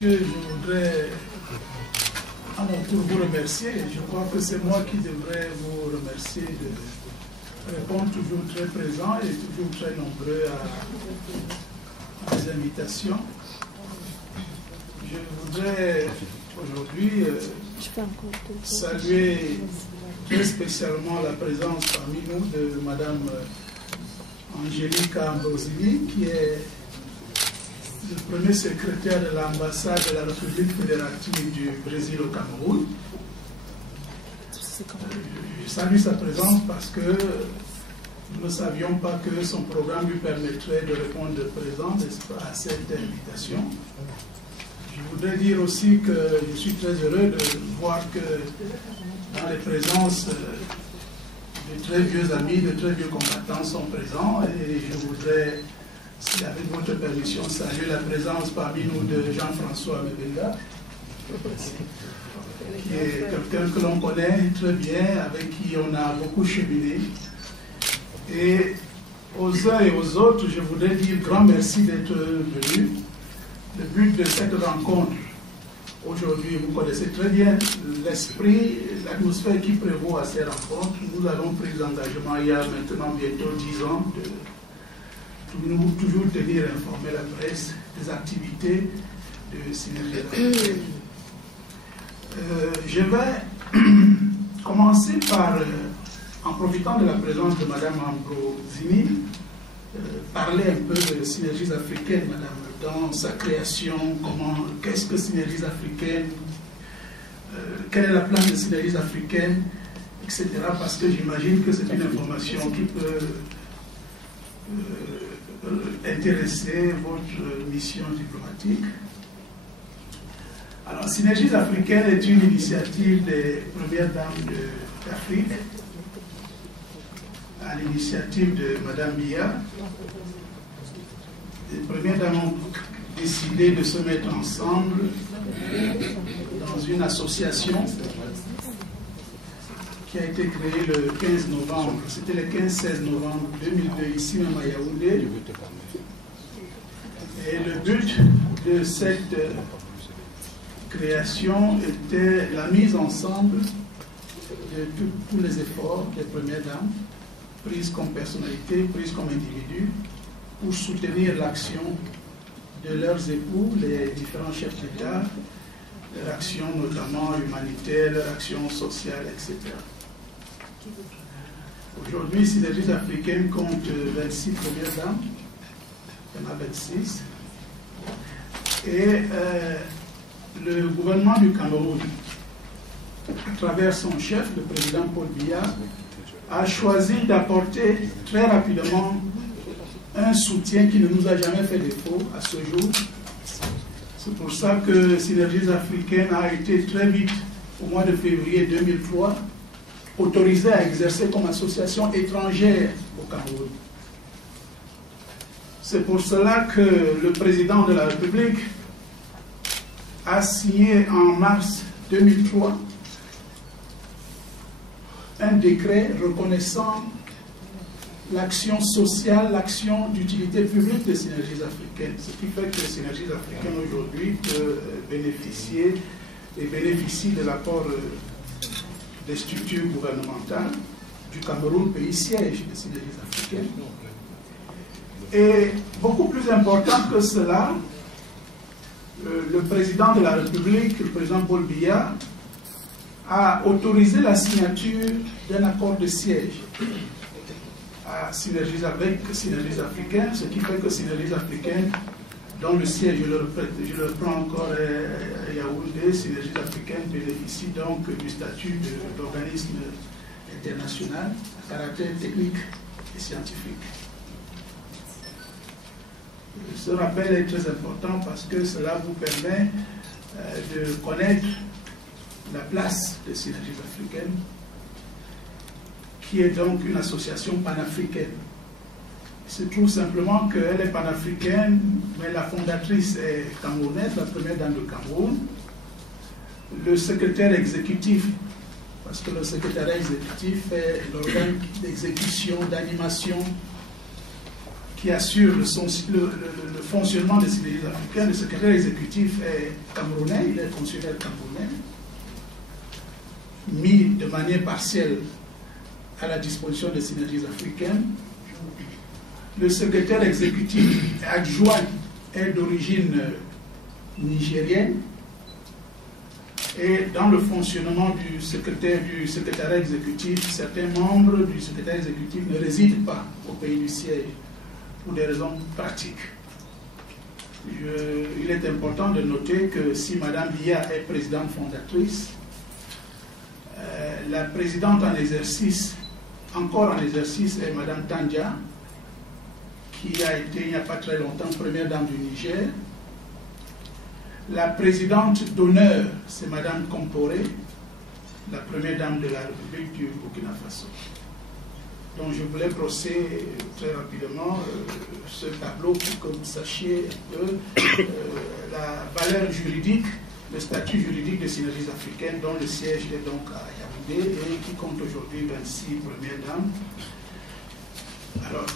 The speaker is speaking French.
Je voudrais à mon tour vous remercier. Je crois que c'est moi qui devrais vous remercier de répondre toujours très présent et toujours très nombreux à mes invitations. Je voudrais aujourd'hui saluer très spécialement la présence parmi nous de Madame Angelica Ambrosini, qui est le premier secrétaire de l'ambassade de la République fédérative du Brésil au Cameroun. Je salue sa présence parce que nous ne savions pas que son programme lui permettrait de répondre présent à cette invitation. Je voudrais dire aussi que je suis très heureux de voir que dans les présences de très vieux amis, de très vieux combattants sont présents, et je voudrais, si avec votre permission, saluer la présence parmi nous de Jean-François Mebenga, qui est quelqu'un que l'on connaît très bien, avec qui on a beaucoup cheminé. Et aux uns et aux autres, je voudrais dire grand merci d'être venus. Le but de cette rencontre, aujourd'hui, vous connaissez très bien l'esprit, l'atmosphère qui prévaut à ces rencontres. Nous avons pris l'engagement il y a maintenant bientôt 10 ans de toujours tenir informer la presse des activités de Synergie africaine. Je vais commencer par, en profitant de la présence de Mme Ambrosini, parler un peu de Synergies africaines, Madame, dans sa création, qu'est-ce que Synergies africaines, quelle est la place de Synergies africaines, etc. Parce que j'imagine que c'est une information qui peut intéresser votre mission diplomatique. Alors, Synergies africaines est une initiative des premières dames d'Afrique, à l'initiative de Mme Biya. Les premières dames ont décidé de se mettre ensemble dans une association qui a été créée le 15 novembre, c'était le 15-16 novembre 2002, ici même à Yaoundé. Et le but de cette création était la mise ensemble de tous les efforts des premières dames, prises comme personnalité, prises comme individus, pour soutenir l'action de leurs époux, les différents chefs d'État, leur action notamment humanitaire, leur action sociale, etc. Aujourd'hui, Synergies africaines compte 26 premières dames, il y en a 26, et le gouvernement du Cameroun, à travers son chef, le président Paul Biya, a choisi d'apporter très rapidement un soutien qui ne nous a jamais fait défaut à ce jour. C'est pour ça que Synergies africaines a été très vite, au mois de février 2003, autorisée à exercer comme association étrangère au Cameroun. C'est pour cela que le président de la République a signé en mars 2003 un décret reconnaissant l'action sociale, l'action d'utilité publique des Synergies africaines. Ce qui fait que les Synergies africaines aujourd'hui peuvent bénéficier et bénéficient de l'apport des structures gouvernementales du Cameroun, pays siège des Synergies africaines. Et beaucoup plus important que cela, le président de la République, le président Paul Biya, a autorisé la signature d'un accord de siège à Synergies avec Synergies africaines, ce qui fait que Synergies africaines, dont le siège, je le prends encore à Yaoundé, Synergies africaines bénéficient donc du statut d'organisme international à caractère technique et scientifique. Ce rappel est très important parce que cela vous permet de connaître la place des Synergies africaines, qui est donc une association panafricaine. Il se trouve simplement qu'elle est panafricaine, mais la fondatrice est camerounaise, la première dame de Cameroun. Le secrétaire exécutif, parce que le secrétariat exécutif est l'organe d'exécution, d'animation qui assure le fonctionnement des synergies africaines. Le secrétaire exécutif est camerounais, il est fonctionnaire camerounais, mis de manière partielle à la disposition des synergies africaines. Le secrétaire exécutif adjoint est d'origine nigérienne. Et dans le fonctionnement du secrétariat exécutif, certains membres du secrétariat exécutif ne résident pas au pays du siège pour des raisons pratiques. Il est important de noter que si Mme Biya est présidente fondatrice, la présidente en exercice, encore en exercice, est Mme Tandja, qui a été il n'y a pas très longtemps première dame du Niger. La présidente d'honneur, c'est Mme Komporé, la première dame de la République du Burkina Faso. Donc je voulais brosser très rapidement ce tableau pour que vous sachiez un peu la valeur juridique, le statut juridique des synergies africaines, dont le siège est donc à Yaoundé et qui compte aujourd'hui 26 premières dames. Alors,